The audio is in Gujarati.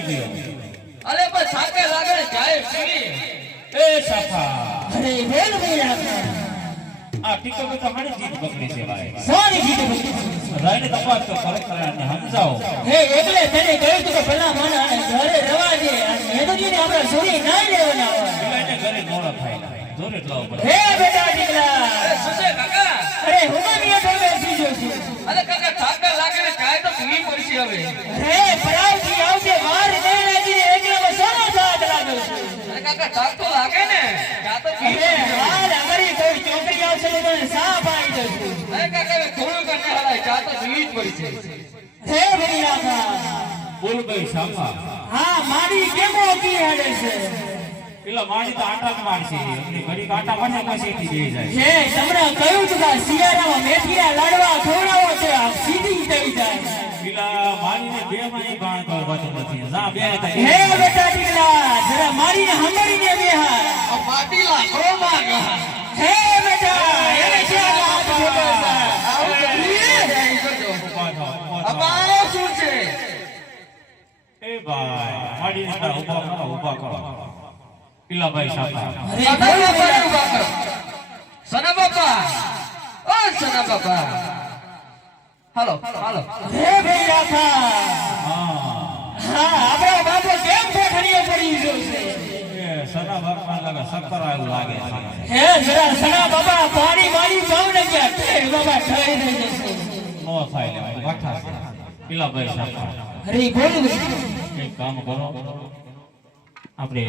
નથી ગયો અરે પણ સાકે લાગે જાય સુરી એ સાફા અરે બોલ ભૈયા આ ટીકો તો હારી જીત પકડી છે ભાઈ સારી જીત પકડી રાઈને તપાસ તો ખરેખર સમજાવો હે એટલે તને કહ્યું કે ભલા માના ઘરે રવા દે મેદોજીને આપણે સુરી ના લેવાના હોય એને ઘરે નોળા થાય જોરે લાવ પડે હે બેટા દીકરા અરે સુસે કાકા અરે હુમાનિયા તો બેસી જો છું અરે કાકા સાકે લાગે જાય તો ભૂલી પડશે હવે હે પરાવથી આવજે વાર દે લાગી એકલા સોનો સાથ લાગો અરે કાકા સાક તો લાગે ને જા તો હે હાલ અમારી કોઈ ચોકડી આવશે તો તને સાફ આવી જશે અરે કાકા થોડું કરને હલાય જા તો ભૂલી પડશે હે ભૈયા બોલ ભાઈ સાફા હા મારી કેમો કી હાલે છે પેલા મારી તો આટા મારશે એટલે ઘડી કાટા મને પછી થી જાય હે તમને કહ્યું છે કે શિયાળામાં મેથીયા લાડવા ખવડાવો છે આ સીધી થઈ જાય પેલા મારીને બે માં બાણ તો વાતો નથી જા બે હતા હે બેટા દીકરા જરા મારીને હંગરીને બેહા આ પાટીલા ક્રોમા હે બેટા એને ક્યાં હાથ જોડો છે અબાઓ શું છે એ ભાઈ મારીને ઉભા કરો પેલા ભાઈ સાફા સના બાપા ઓ સના બાપા હાલો હાલો હે ભૈયા હા હા આપણો બાપો કેમ કોઠડીએ પડી ગયો છે એ સના ભગવાન લાગે શક્કર આવું લાગે છે હે જરા સના બાબા પાણી મારી જાવ ને ક્યાં તે બાબા ઠરી થઈ જશે નો થાય લે વાઠા છે પેલા ભાઈ સાફા અરે બોલ એક કામ કરો આપણે